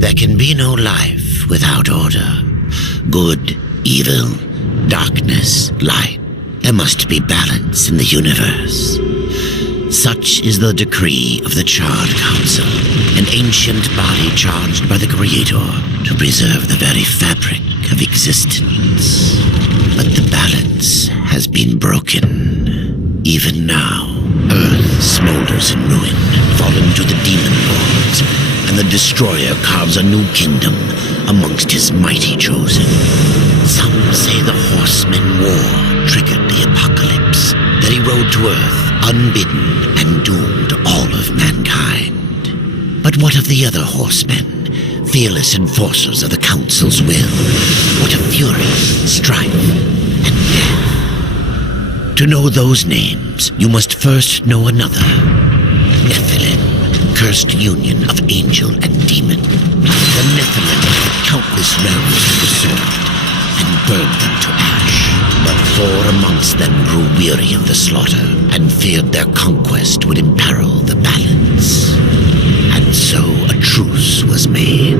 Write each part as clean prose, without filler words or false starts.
There can be no life without order. Good, evil, darkness, light. There must be balance in the universe. Such is the decree of the Charred Council, an ancient body charged by the Creator to preserve the very fabric of existence. But the balance has been broken. Even now, Earth smolders in ruin, fallen to the demon lords, and the Destroyer carves a new kingdom amongst his mighty chosen. Some say the Horseman War triggered the apocalypse, that he rode to Earth unbidden and doomed all of mankind. But what of the other horsemen, fearless enforcers of the Council's will? What of fury, strife, and death? To know those names, you must first know another. Nephilim, cursed union of angel and demon. The Nephilim of countless realms pursued and burned them to ash. But 4 amongst them grew weary of the slaughter and feared their conquest would imperil the balance. And so a truce was made.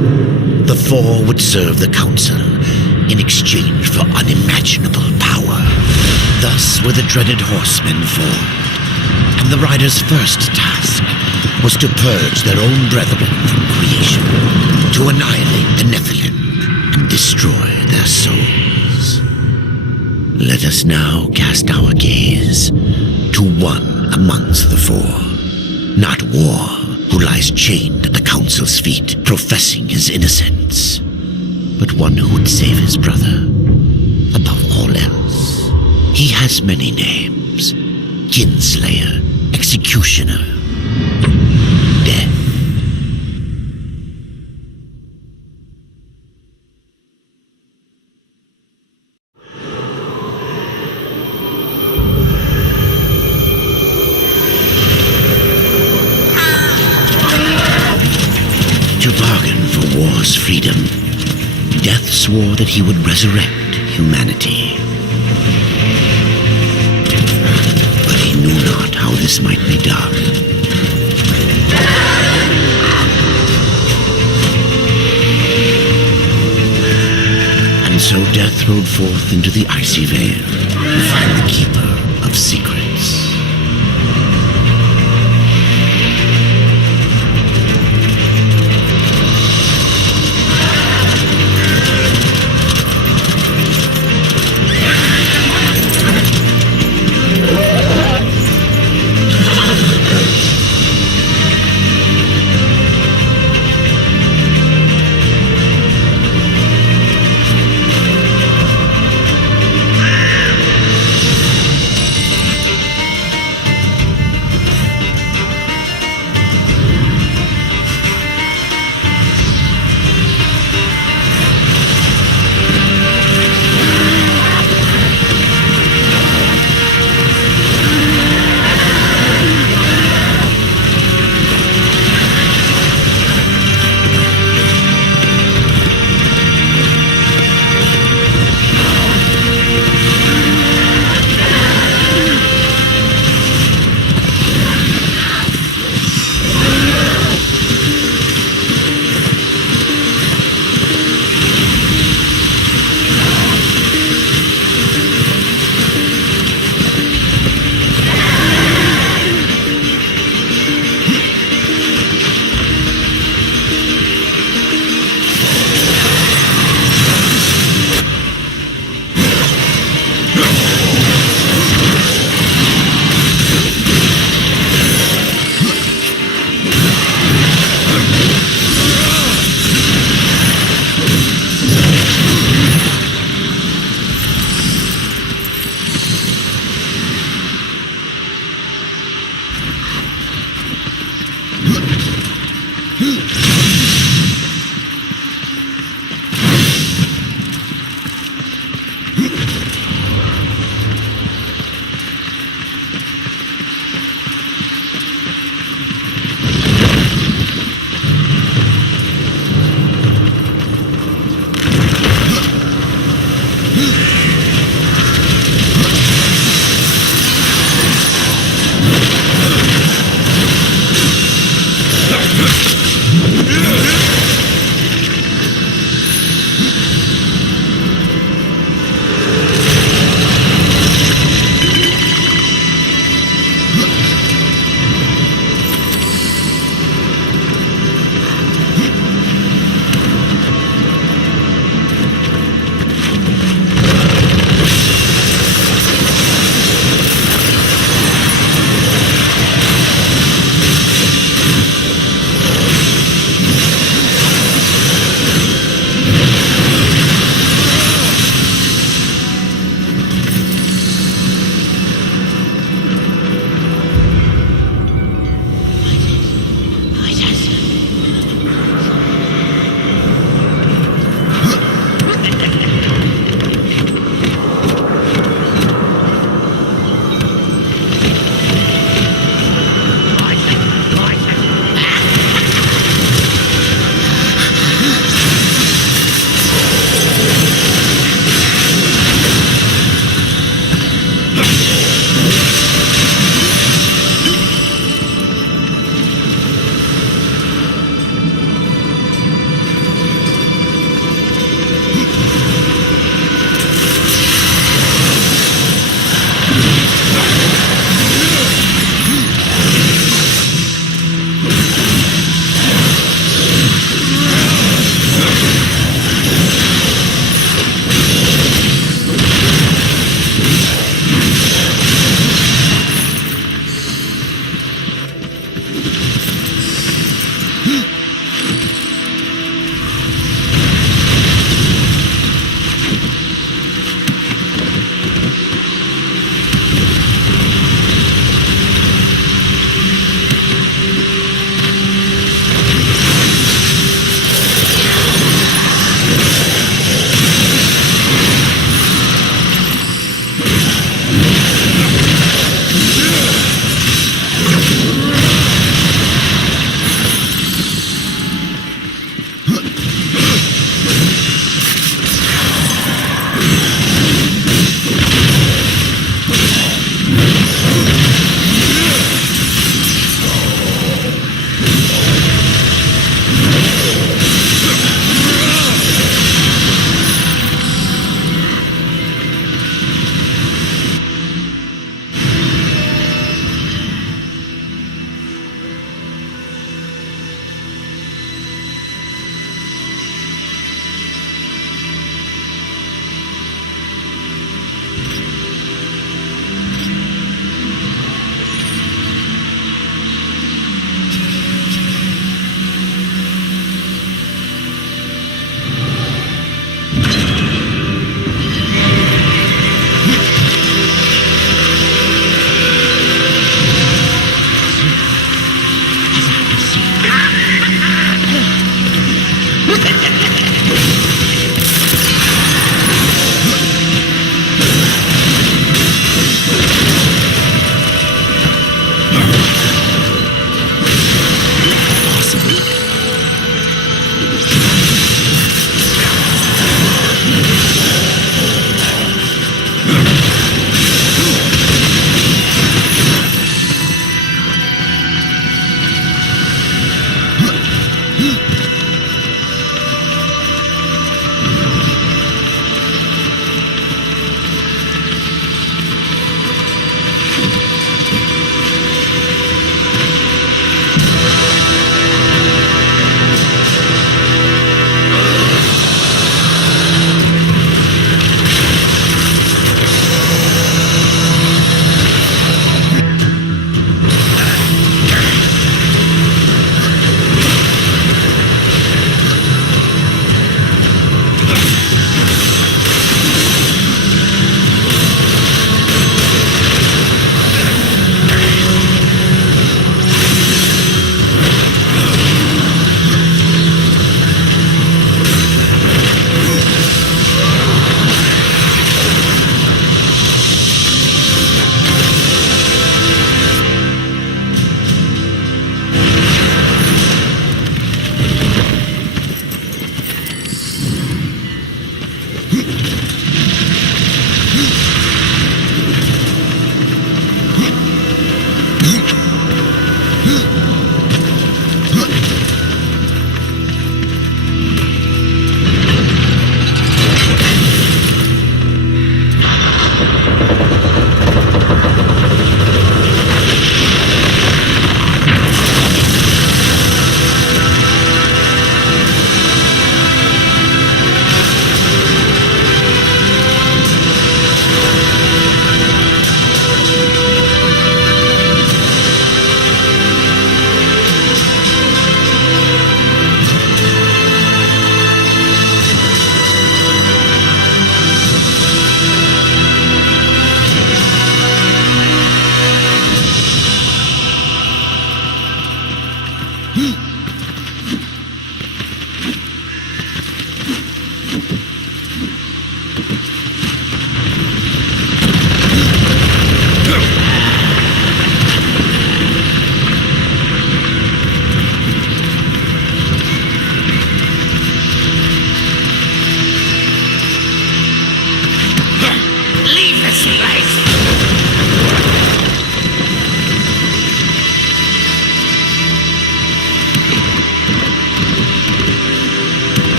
The 4 would serve the Council in exchange for unimaginable power. Thus were the dreaded horsemen formed, and the riders' first task was to purge their own brethren from creation, to annihilate the Nephilim and destroy their souls. Let us now cast our gaze to one amongst the 4. Not War, who lies chained at the Council's feet, professing his innocence, but one who would save his brother above all else. He has many names: Kinslayer, Executioner, Death. To bargain for war's freedom, Death swore that he would resurrect humanity. But he knew not how this might be done. And so Death rode forth into the icy veil to find the Keeper of Secrets.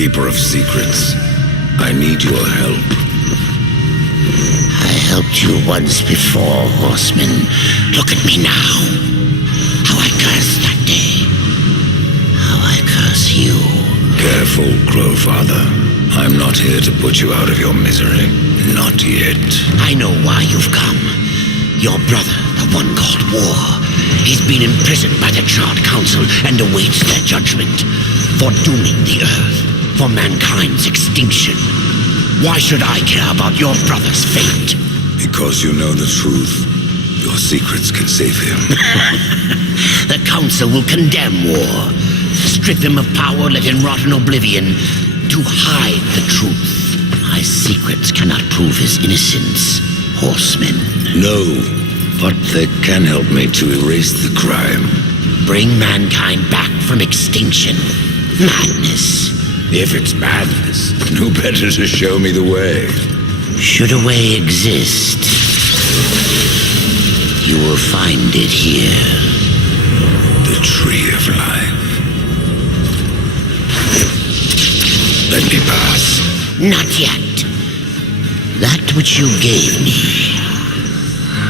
Keeper of secrets, I need your help. I helped you once before, horseman. Look at me now. How I cursed that day. How I curse you. Careful, Crowfather. I'm not here to put you out of your misery. Not yet. I know why you've come. Your brother, the one called War. He's been imprisoned by the Charred Council and awaits their judgment. For dooming the Earth. For mankind's extinction. Why should I care about your brother's fate? Because you know the truth. Your secrets can save him. The Council will condemn War. Strip him of power, let him rot in oblivion. To hide the truth. My secrets cannot prove his innocence, horseman. No, but they can help me to erase the crime. Bring mankind back from extinction. Madness. If it's madness, who better to show me the way? Should a way exist, you will find it here. The Tree of Life. Let me pass. Not yet. That which you gave me,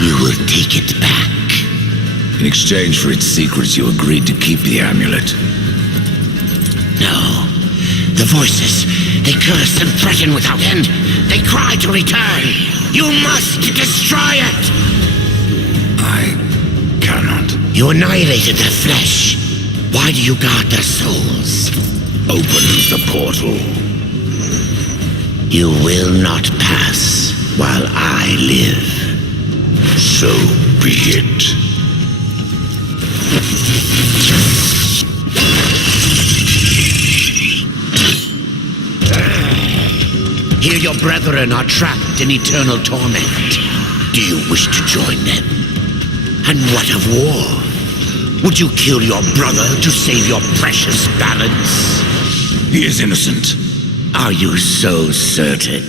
you will take it back. In exchange for its secrets, you agreed to keep the amulet. No. The voices, they curse and threaten without end. They cry to return. You must destroy it! I cannot. You annihilated their flesh. Why do you guard their souls? Open the portal. You will not pass while I live. So be it. Here your brethren are trapped in eternal torment. Do you wish to join them? And what of War? Would you kill your brother to save your precious balance? He is innocent. Are you so certain?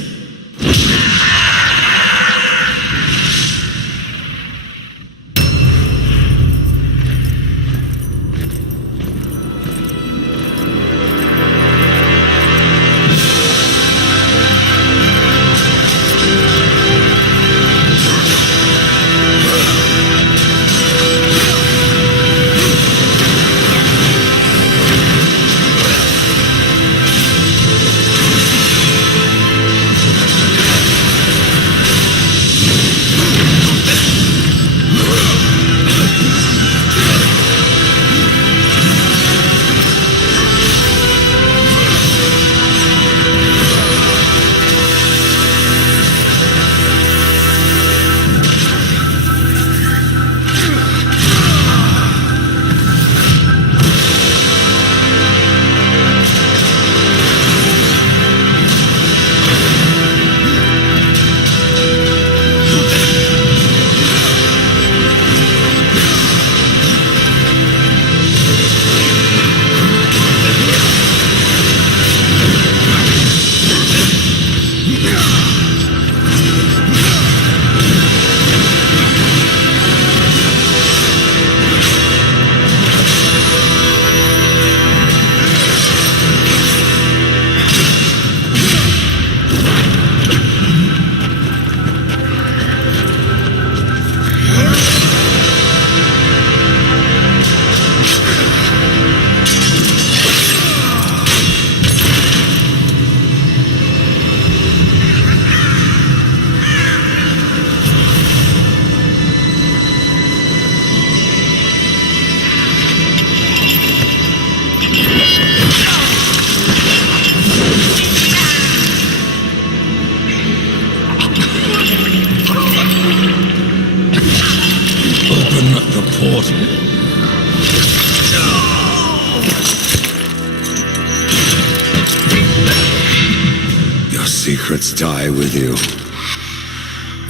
Your secrets die with you,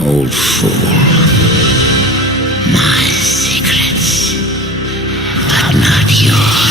old fool. My secrets, but not yours.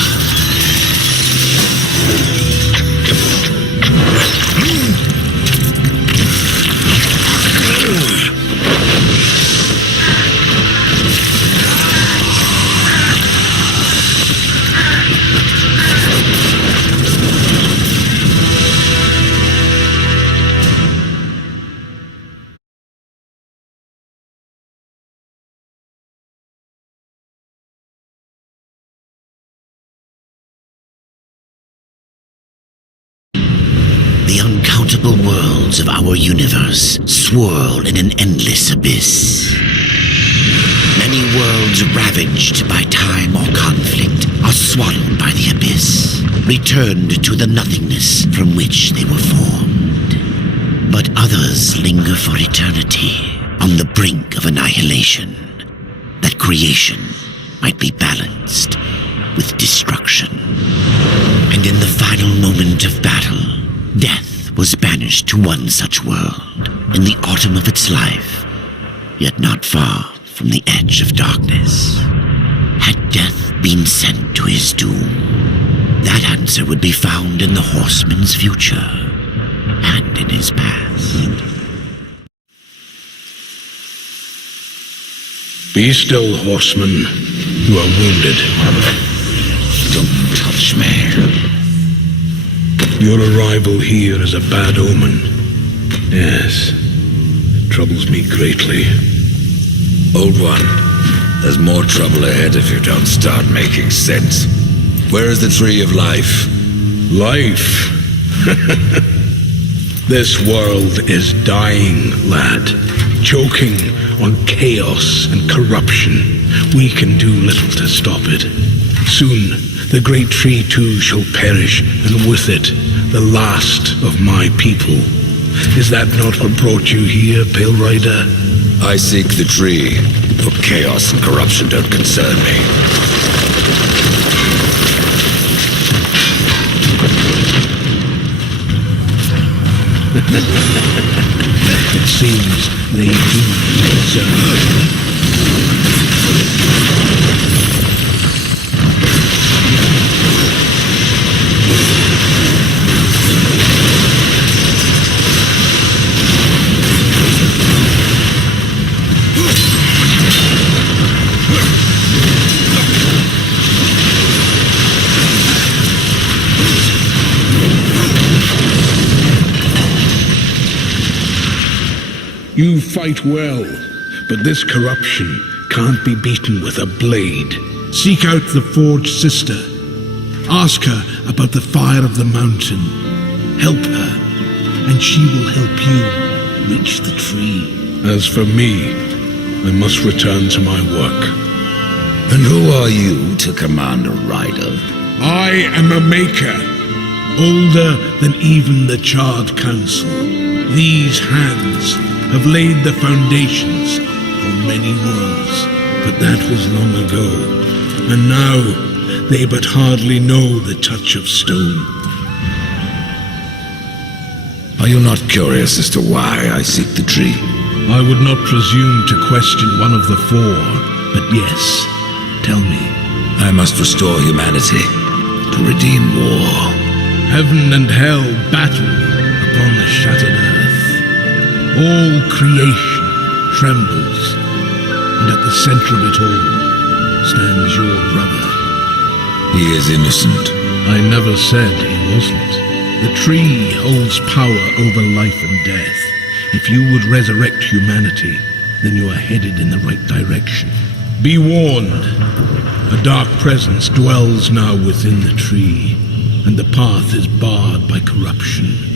The uncountable worlds of our universe swirl in an endless abyss. Many worlds ravaged by time or conflict are swallowed by the abyss, returned to the nothingness from which they were formed. But others linger for eternity on the brink of annihilation, that creation might be balanced with destruction. And in the final moment of battle, death was banished to one such world in the autumn of its life, yet not far from the edge of darkness. Had death been sent to his doom? That answer would be found in the horseman's future and in his past. Be still, horseman. You are wounded. Don't touch me. Your arrival here is a bad omen. Yes, it troubles me greatly. Old one, there's more trouble ahead if you don't start making sense. Where is the tree of life? Life? This world is dying, lad. Choking on chaos and corruption. We can do little to stop it. Soon, the great tree too shall perish, and with it, the last of my people. Is that not what brought you here, Pale Rider? I seek the tree, for chaos and corruption don't concern me. It seems they do concern me. You fight well, but this corruption can't be beaten with a blade. Seek out the Forged Sister. Ask her about the fire of the mountain. Help her, and she will help you reach the tree. As for me, I must return to my work. And who are you to command a rider? I am a maker, older than even the Charred Council. These hands have laid the foundations for many worlds, but that was long ago, and now they but hardly know the touch of stone. Are you not curious as to why I seek the tree? I would not presume to question one of the four, but yes, tell me. I must restore humanity to redeem war. Heaven and hell battle upon the shattered earth. All creation trembles, and at the center of it all stands your brother. He is innocent. I never said he wasn't. The tree holds power over life and death. If you would resurrect humanity, then you are headed in the right direction. Be warned. A dark presence dwells now within the tree, and the path is barred by corruption.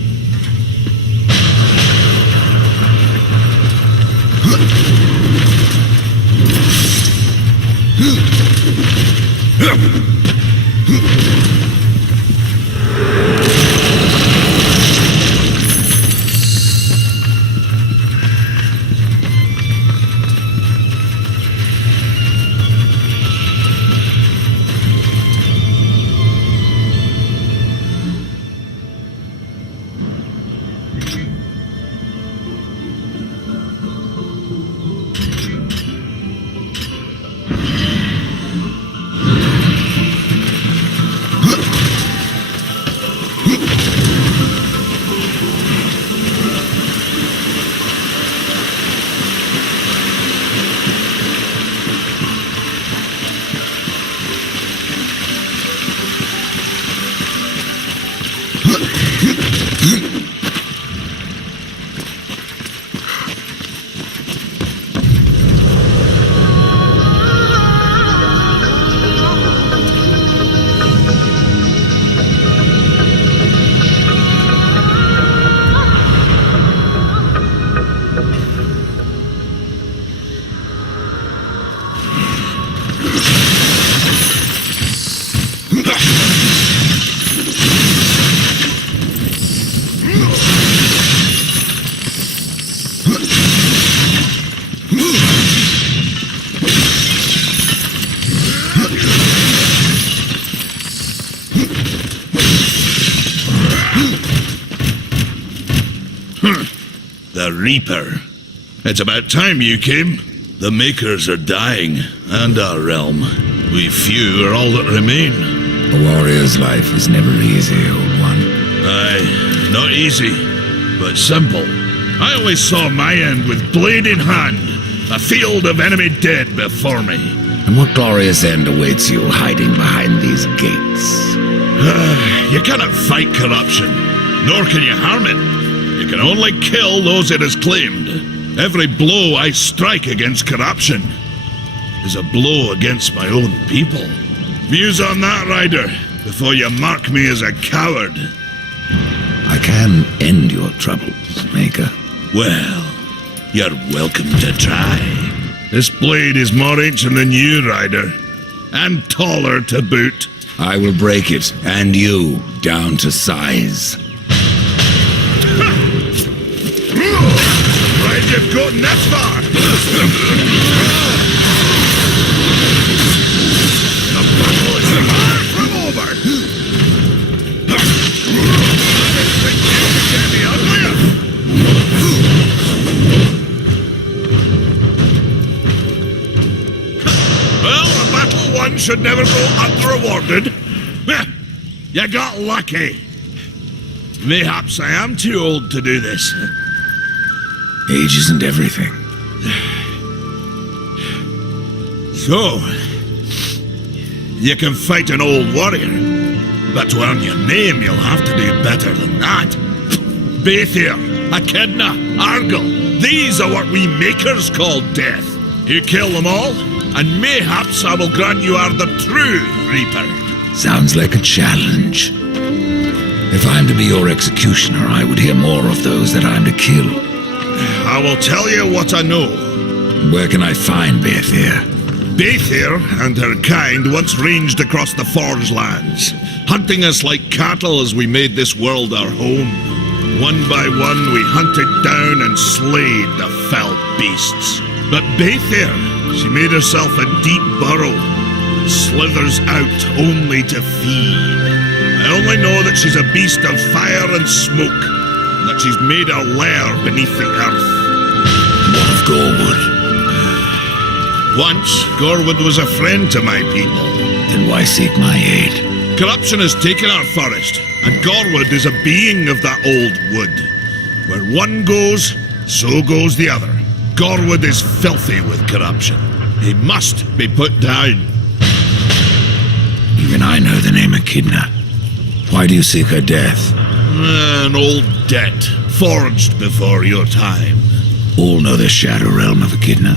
The Reaper. It's about time you came. The Makers are dying, and our realm. We few are all that remain. A warrior's life is never easy, old one. Aye, not easy, but simple. I always saw my end with blade in hand, a field of enemy dead before me. And what glorious end awaits you hiding behind these gates? You cannot fight corruption, nor can you harm it. You can only kill those it has claimed. Every blow I strike against corruption is a blow against my own people. Views on that, Ryder, before you mark me as a coward. I can end your troubles, Maker. Well, you're welcome to try. This blade is more ancient than you, Ryder, and taller to boot. I will break it, and you, down to size. Right, you've gotten that far. The battle is far from over. Can be uglier. Well, a battle won should never go unrewarded. You got lucky. Mayhaps I am too old to do this. Age isn't everything. So, you can fight an old warrior, but to earn your name, you'll have to do better than that. Baethir, Echidna, Argyll, These are what we makers call death. You kill them all, and mayhaps I will grant you are the true Reaper. Sounds like a challenge. If I'm to be your executioner, I would hear more of those that I'm to kill. I will tell you what I know. Where can I find Beathir? Beathir and her kind once ranged across the Forge lands, hunting us like cattle as we made this world our home. One by one we hunted down and slayed the fell beasts. But Beathir, she made herself a deep burrow, and slithers out only to feed. I only know that she's a beast of fire and smoke, and that she's made her lair beneath the earth. What of Gorwood? Once, Gorwood was a friend to my people. Then why seek my aid? Corruption has taken our forest, and Gorwood is a being of that old wood. Where one goes, so goes the other. Gorwood is filthy with corruption. He must be put down. Even I know the name Echidna. Why do you seek her death? An old debt, forged before your time. All know the Shadow Realm of Echidna.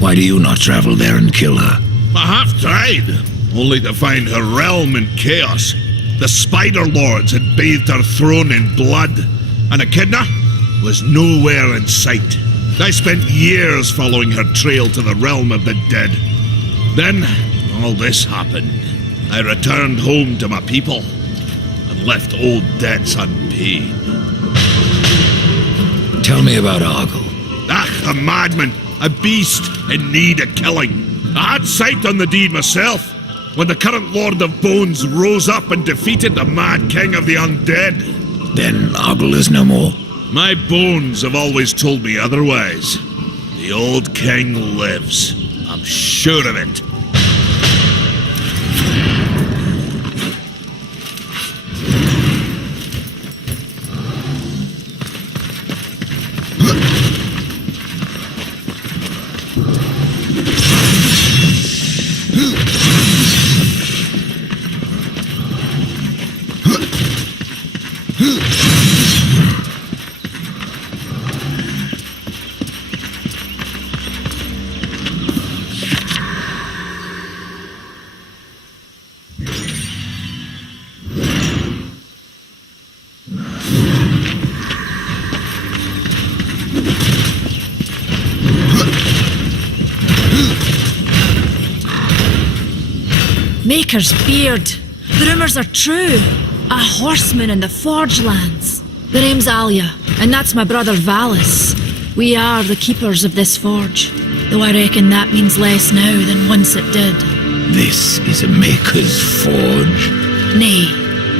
Why do you not travel there and kill her? I have tried, only to find her realm in chaos. The Spider Lords had bathed her throne in blood, and Echidna was nowhere in sight. I spent years following her trail to the realm of the dead. Then, all this happened. I returned home to my people, and left old debts unpaid. Tell me about Argyll. A madman, a beast in need of killing. I had sight on the deed myself, when the current Lord of Bones rose up and defeated the mad king of the undead. Then Argyll is no more. My bones have always told me otherwise. The old king lives. I'm sure of it. Maker's beard. The rumours are true. A horseman in the Forge lands. The name's Alia, and that's my brother Valis. We are the keepers of this forge, though I reckon that means less now than once it did. This is a Maker's Forge? Nay,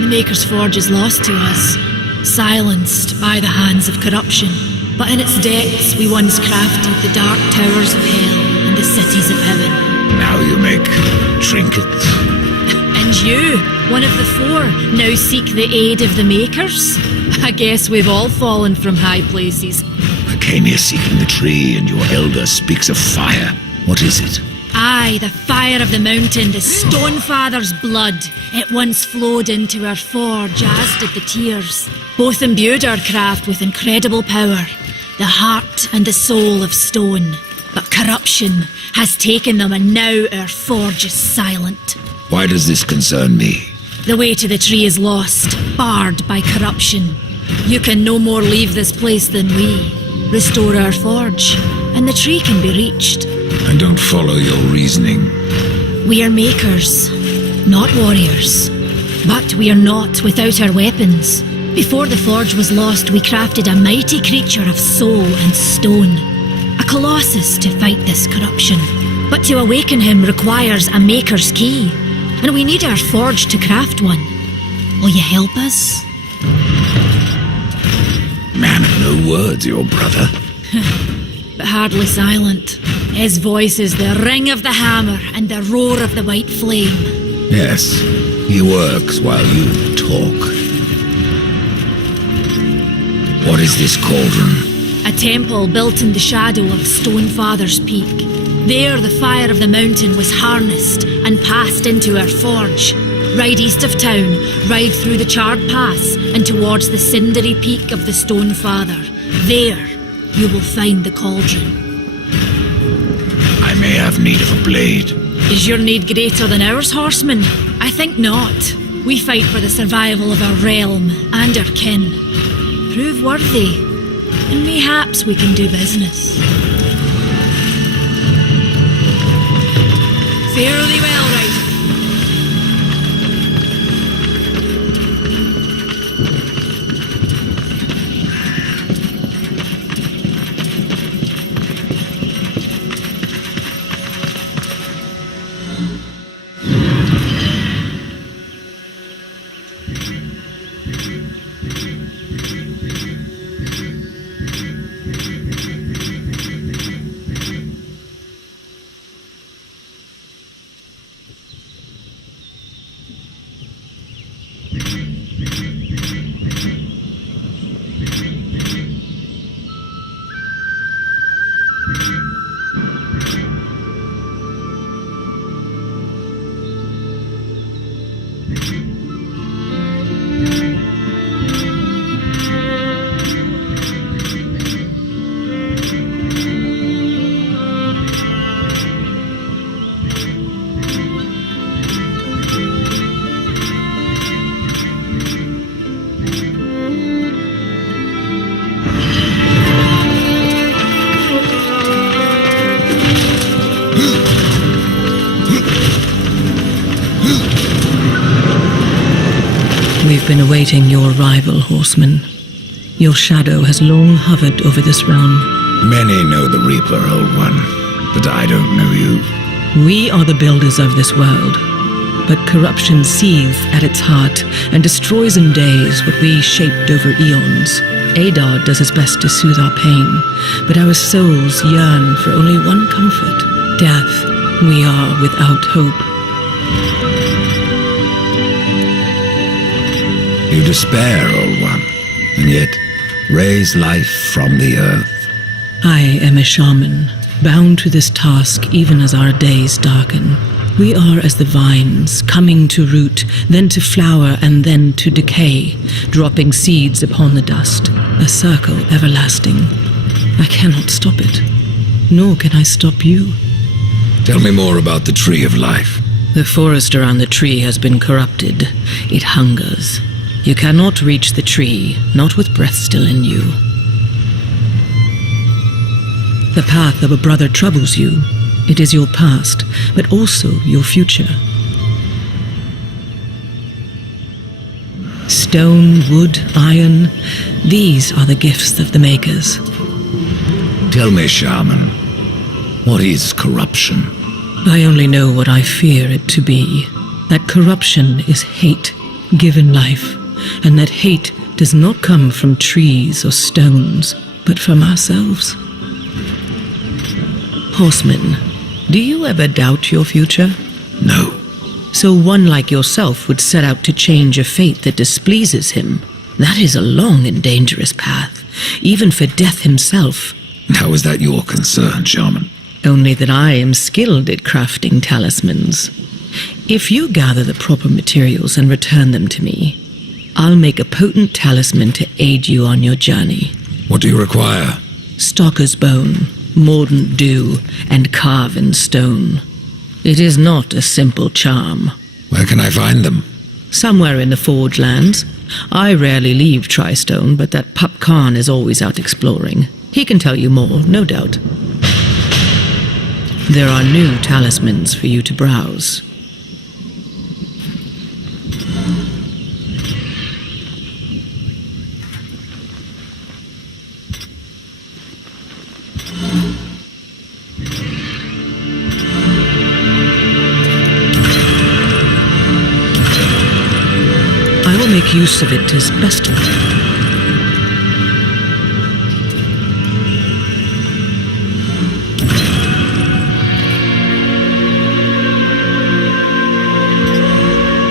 the Maker's Forge is lost to us, silenced by the hands of corruption. But in its depths we once crafted the dark towers of hell and the cities of heaven. Now you make trinkets? And you, one of the four, now seek the aid of the Makers? I guess we've all fallen from high places. I came here seeking the tree, and your elder speaks of fire. What is it? Aye, the fire of the mountain, the Stonefather's blood. It once flowed into our forge, as did the tears. Both imbued our craft with incredible power, the heart and the soul of stone. But corruption has taken them, and now our forge is silent. Why does this concern me? The way to the tree is lost, barred by corruption. You can no more leave this place than we. Restore our forge, and the tree can be reached. I don't follow your reasoning. We are makers, not warriors. But we are not without our weapons. Before the forge was lost, we crafted a mighty creature of soul and stone. A colossus to fight this corruption. But to awaken him requires a maker's key. And we need our forge to craft one. Will you help us? Man of no words, your brother. But hardly silent. His voice is the ring of the hammer and the roar of the white flame. Yes, he works while you talk. What is this cauldron? A temple built in the shadow of Stonefather's Peak. There the fire of the mountain was harnessed and passed into our forge. Ride east of town, ride through the charred pass and towards the cindery peak of the Stonefather. There, you will find the cauldron. I may have need of a blade. Is your need greater than ours, horseman? I think not. We fight for the survival of our realm and our kin. Prove worthy, and mayhaps we can do business. Fare thee well, Rider. We've been awaiting your arrival, horseman. Your shadow has long hovered over this realm. Many know the Reaper, Old One, but I don't know you. We are the builders of this world, but corruption seethes at its heart and destroys in days what we shaped over eons. Adar does his best to soothe our pain, but our souls yearn for only one comfort: death. We are without hope. You despair, Old One, and yet raise life from the earth. I am a shaman, bound to this task even as our days darken. We are as the vines, coming to root, then to flower, and then to decay, dropping seeds upon the dust, a circle everlasting. I cannot stop it, nor can I stop you. Tell me more about the Tree of Life. The forest around the tree has been corrupted. It hungers. You cannot reach the tree, not with breath still in you. The path of a brother troubles you. It is your past, but also your future. Stone, wood, iron, these are the gifts of the makers. Tell me, Shaman, what is corruption? I only know what I fear it to be. That corruption is hate, given life, and that hate does not come from trees or stones, but from ourselves. Horseman, do you ever doubt your future? No. So one like yourself would set out to change a fate that displeases him. That is a long and dangerous path, even for death himself. How is that your concern, Shaman? Only that I am skilled at crafting talismans. If you gather the proper materials and return them to me, I'll make a potent talisman to aid you on your journey. What do you require? Stalker's bone, mordant dew, and carven stone. It is not a simple charm. Where can I find them? Somewhere in the Forge lands. I rarely leave Tristone, but that Pup Khan is always out exploring. He can tell you more, no doubt. There are new talismans for you to browse. I will make use of it as best I can.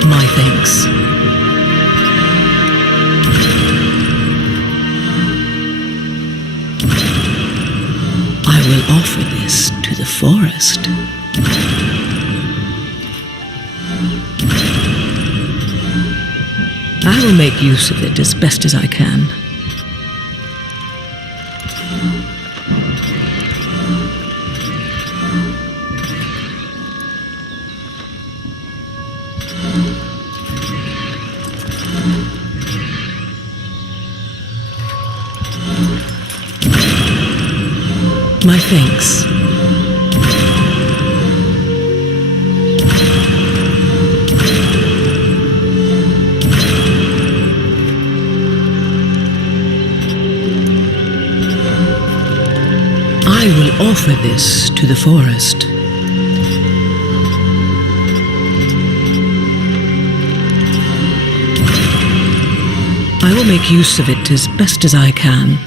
My thanks. I will offer this to the forest. I will make use of it as best as I can. My thanks. I will offer this to the forest. I will make use of it as best as I can.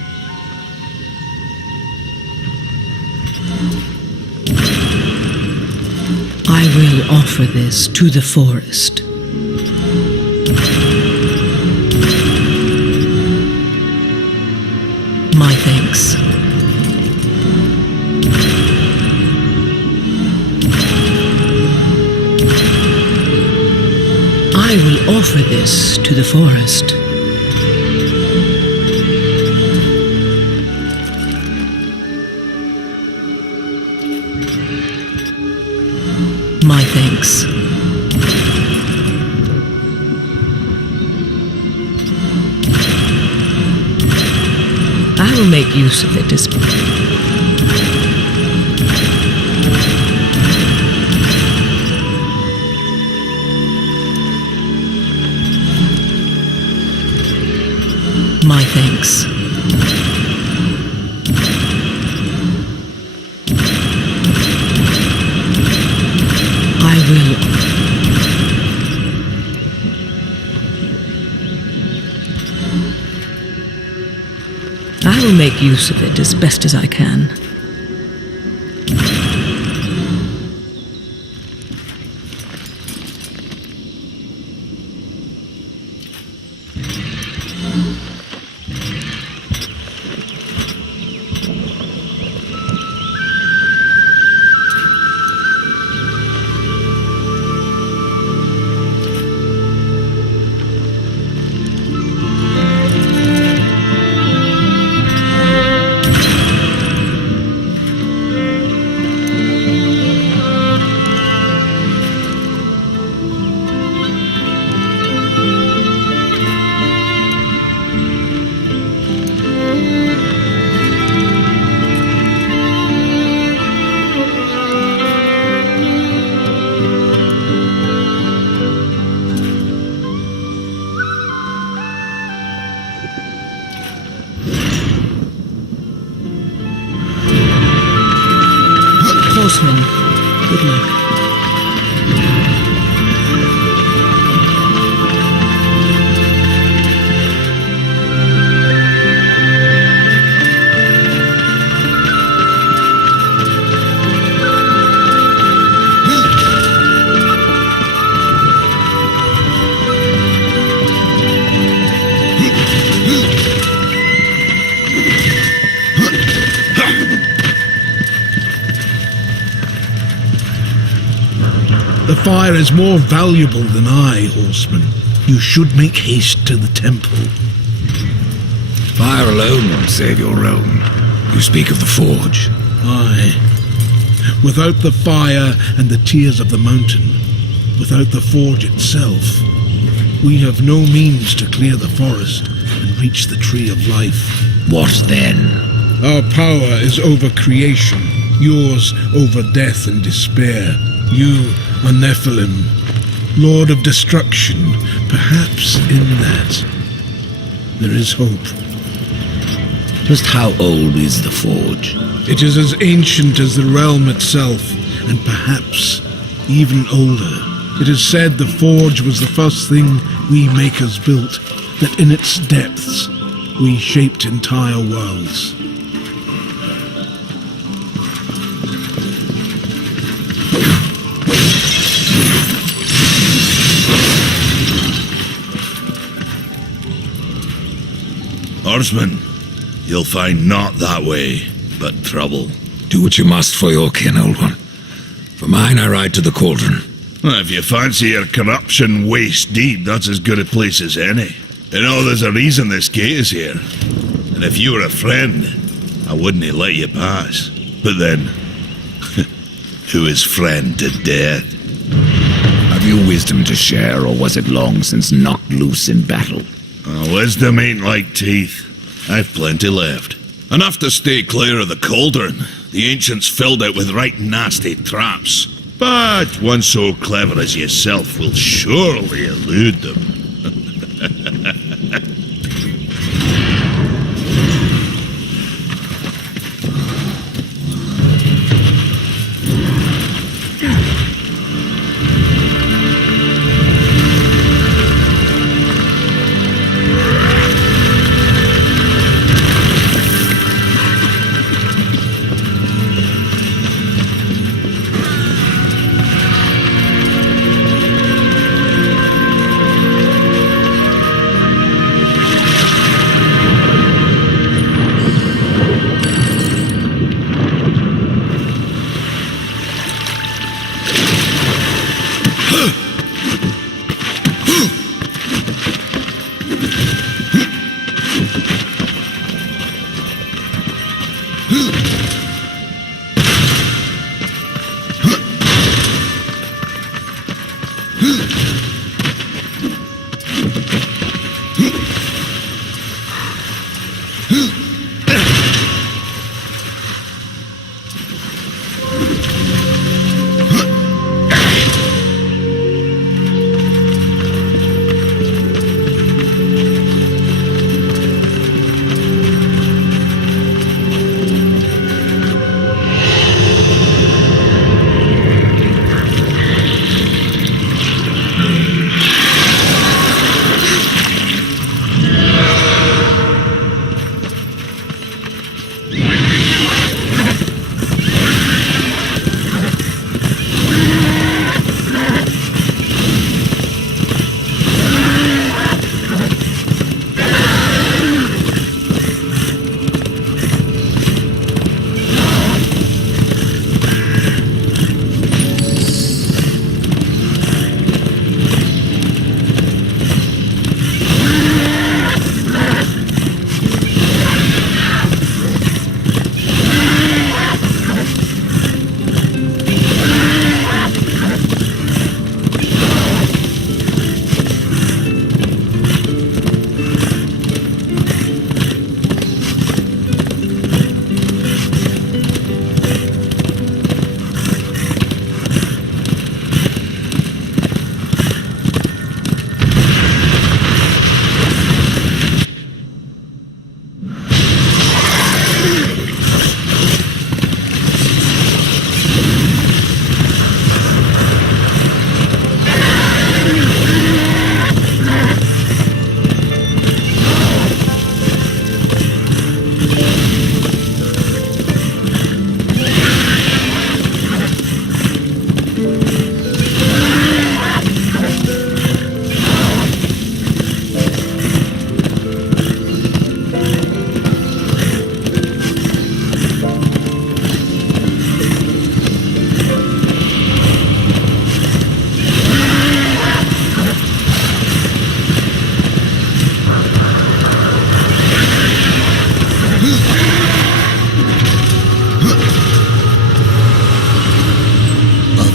I will offer this to the forest. My thanks. I will offer this to the forest. My thanks. I will make use of it as... My thanks. I will. I will make use of it as best as I can. Horseman, good luck. The fire is more valuable than I, horseman. You should make haste to the temple. Fire alone won't save your realm. You speak of the forge. Aye. Without the fire and the tears of the mountain, without the forge itself, we have no means to clear the forest and reach the tree of life. What then? Our power is over creation, yours over death and despair. You are Nephilim, Lord of Destruction. Perhaps in that there is hope. Just how old is the forge? It is as ancient as the realm itself, and perhaps even older. It is said the forge was the first thing we makers built, that in its depths we shaped entire worlds. Horseman, you'll find naught that way, but trouble. Do what you must for your kin, old one. For mine, I ride to the cauldron. Well, if you fancy your corruption waist deep, that's as good a place as any. You know, there's a reason this gate is here. And if you were a friend, I wouldn't let you pass. But then, who is friend to death? Have you wisdom to share, or was it long since knocked loose in battle? Wisdom ain't like teeth. I've plenty left. Enough to stay clear of the cauldron. The ancients filled it with right nasty traps. But one so clever as yourself will surely elude them.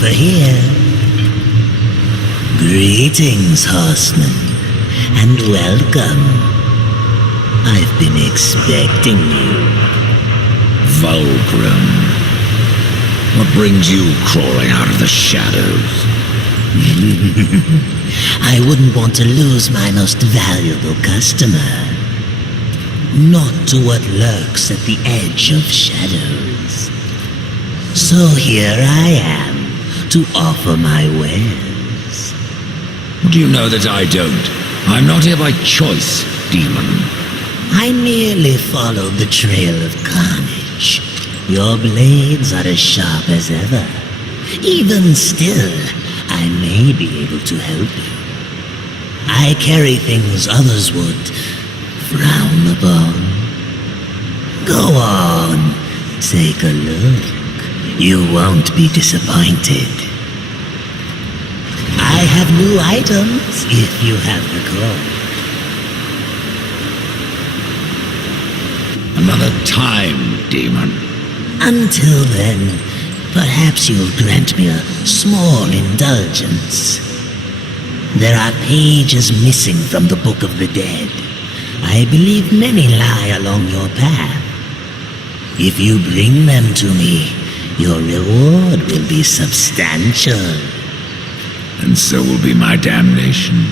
Here. Greetings, horseman, and welcome. I've been expecting you. Vulgrim. What brings you crawling out of the shadows? I wouldn't want to lose my most valuable customer. Not to what lurks at the edge of shadows. So here I am, to offer my wares. Do you know that I don't? I'm not here by choice, demon. I merely followed the trail of carnage. Your blades are as sharp as ever. Even still, I may be able to help you. I carry things others would frown upon. Go on, take a look. You won't be disappointed. I have new items if you have the call. Another time, demon. Until then, perhaps you'll grant me a small indulgence. There are pages missing from the Book of the Dead. I believe many lie along your path. If you bring them to me, your reward will be substantial. And so will be my damnation.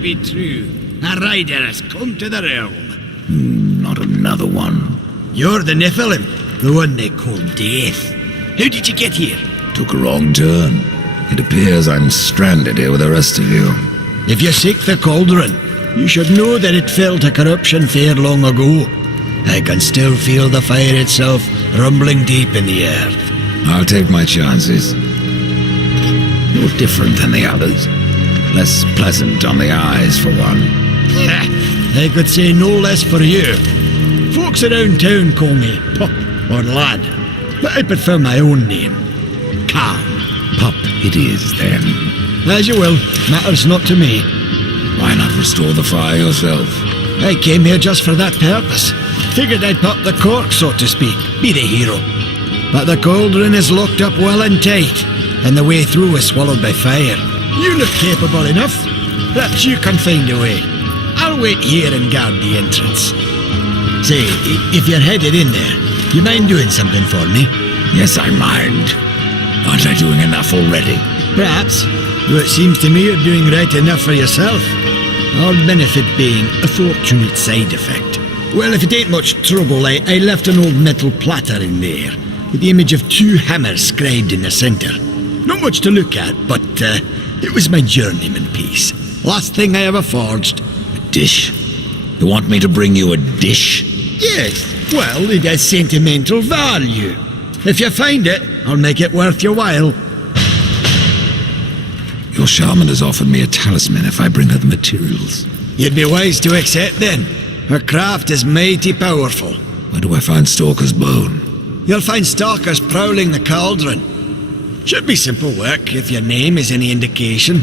Be true. A rider has come to the realm. Not another one. You're the Nephilim, the one they call Death. How did you get here? Took a wrong turn. It appears I'm stranded here with the rest of you. If you seek the cauldron, you should know that it fell to corruption fair long ago. I can still feel the fire itself rumbling deep in the earth. I'll take my chances. You're different than the others. Less pleasant on the eyes, for one. I could say no less for you. Folks around town call me Pup or Lad, but I prefer my own name. Cal. Pup it is, then. As you will. Matters not to me. Why not restore the fire yourself? I came here just for that purpose. Figured I'd pop the cork, so to speak. Be the hero. But the cauldron is locked up well and tight, and the way through is swallowed by fire. You look capable enough. Perhaps you can find a way. I'll wait here and guard the entrance. Say, if you're headed in there, you mind doing something for me? Yes, I mind. Aren't I doing enough already? Perhaps. Though it seems to me you're doing right enough for yourself. Our benefit being a fortunate side effect. Well, if it ain't much trouble, I left an old metal platter in there. with the image of 2 hammers scribed in the centre. Not much to look at, but it was my journeyman piece. Last thing I ever forged. Dish? You want me to bring you a dish? Yes, well, it has sentimental value. If you find it, I'll make it worth your while. Your shaman has offered me a talisman if I bring her the materials. You'd be wise to accept then. Her craft is mighty powerful. Where do I find Stalker's bone? You'll find stalkers prowling the cauldron. Should be simple work if your name is any indication.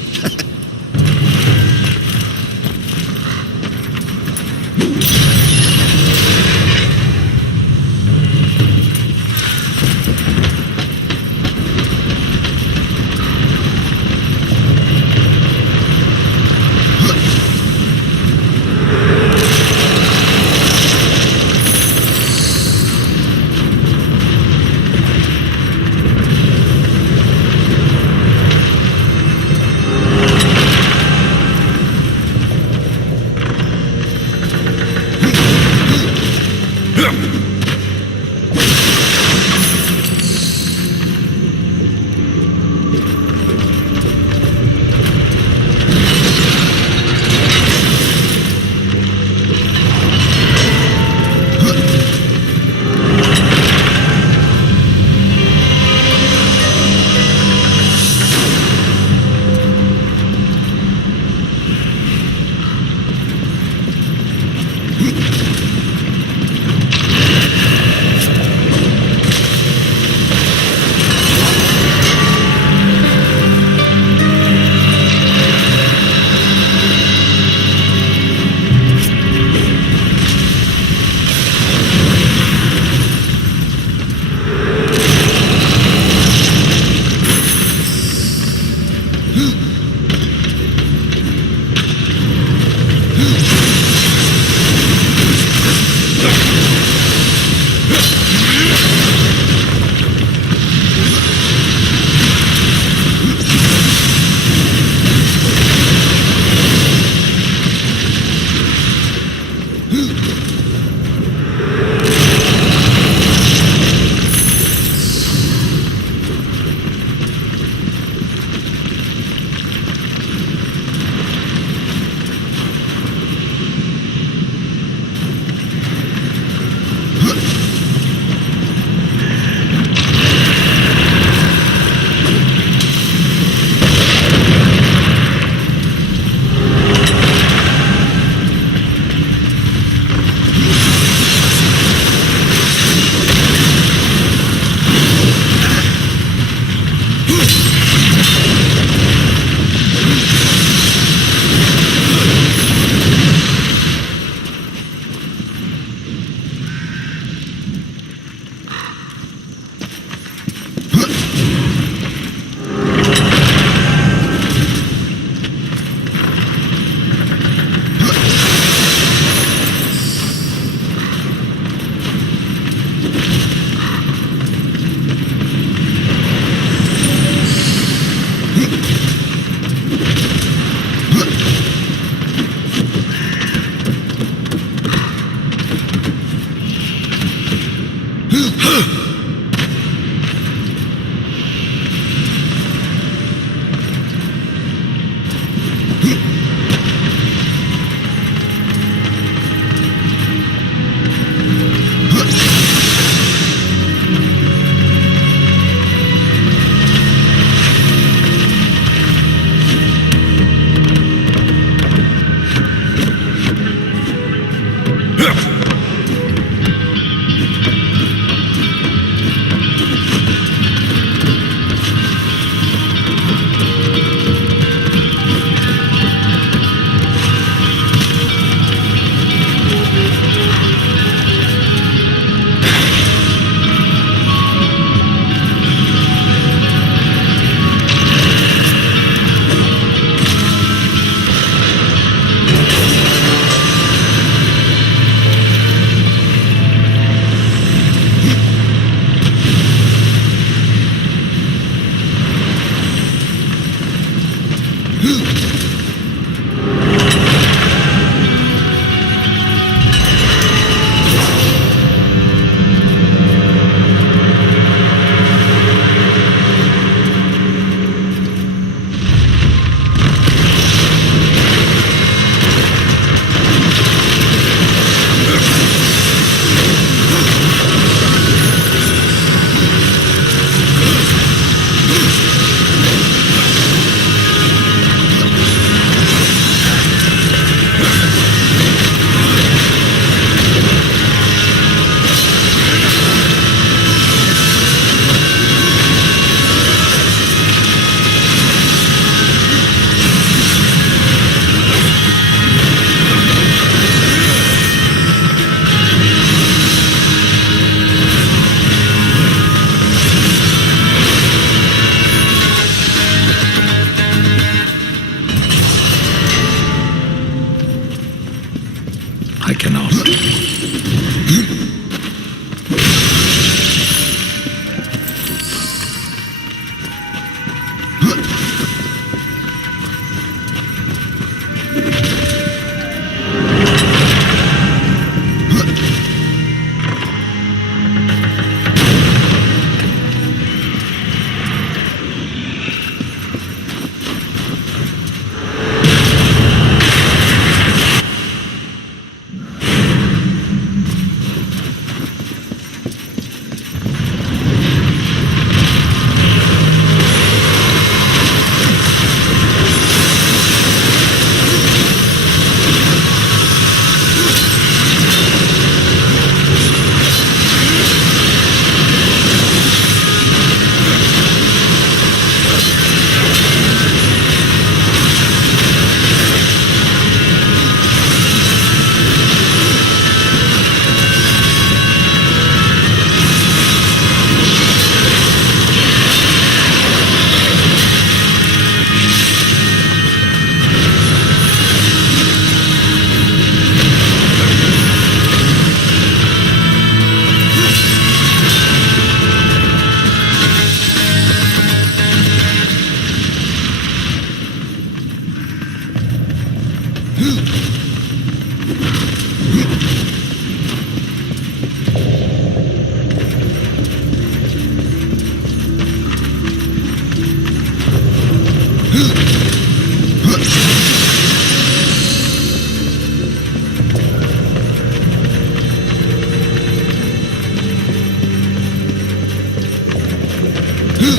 See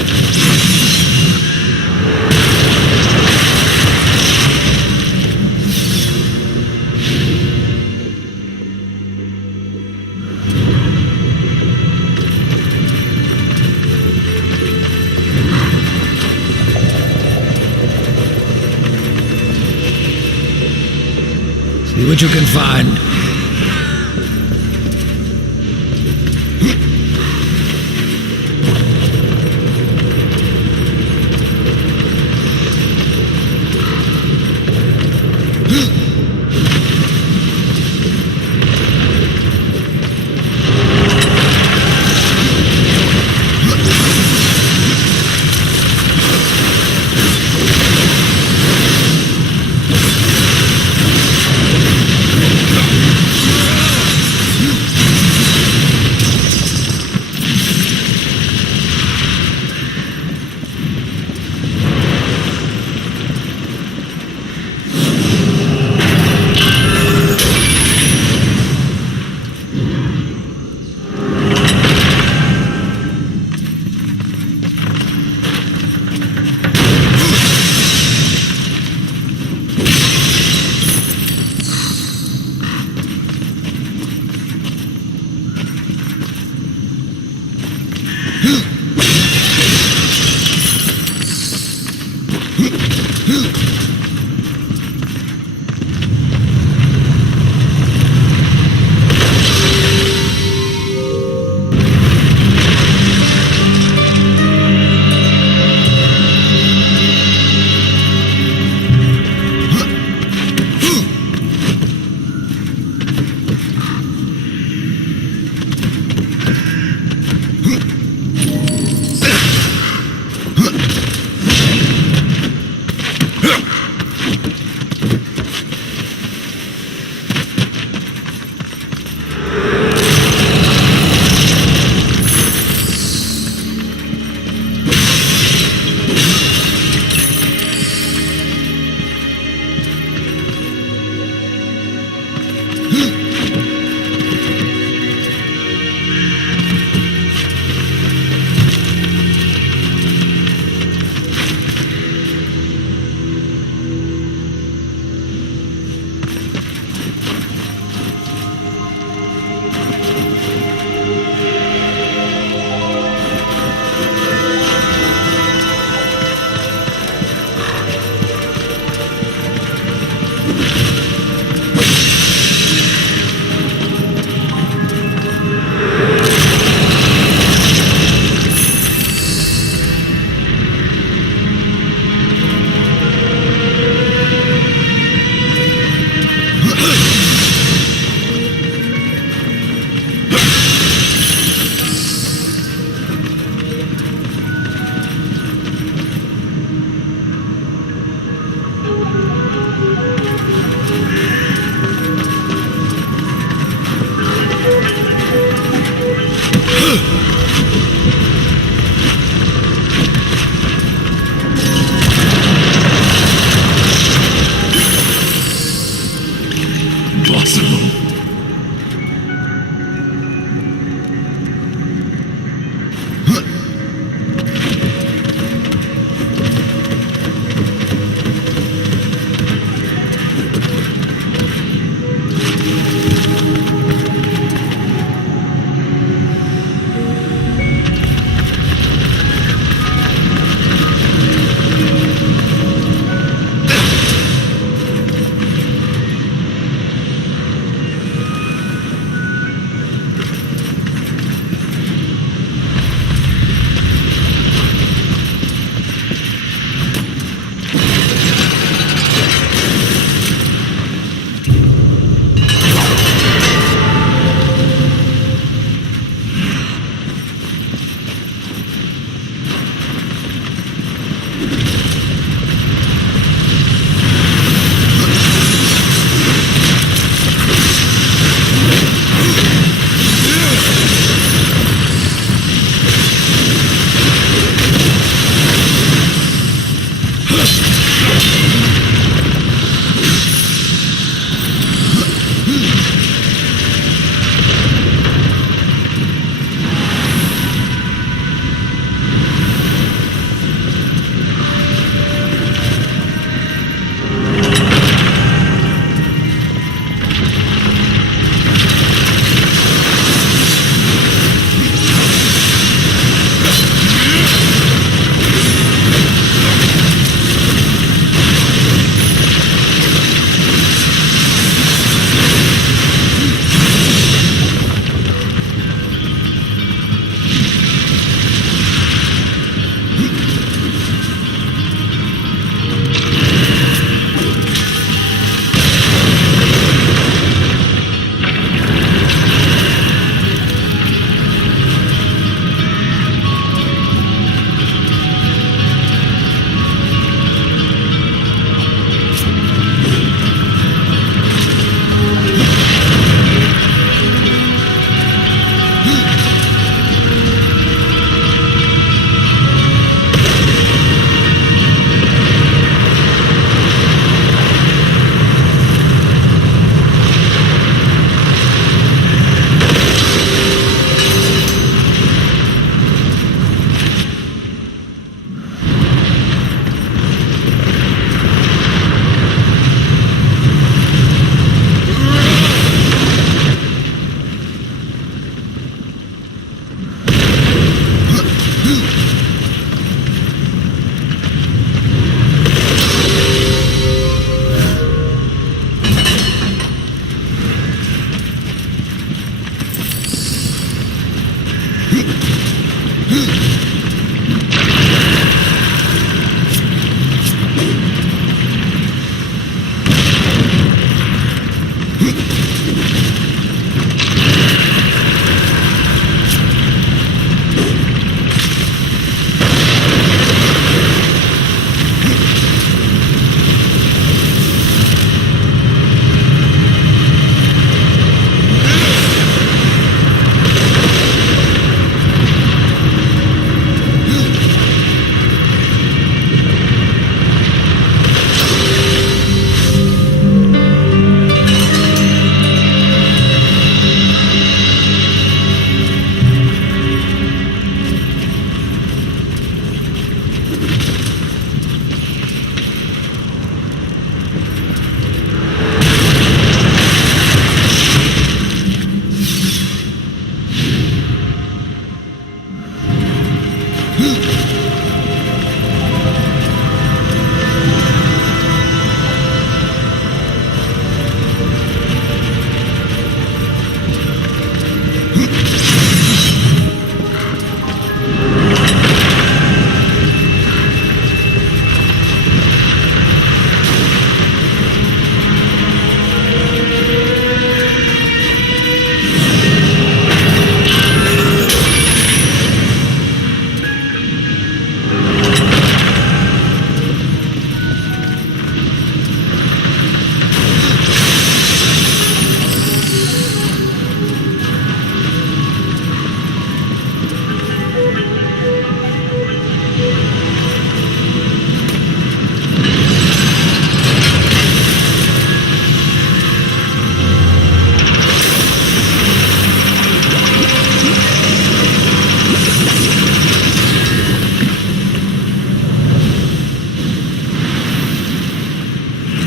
what you can find.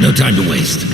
No time to waste.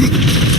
Hm.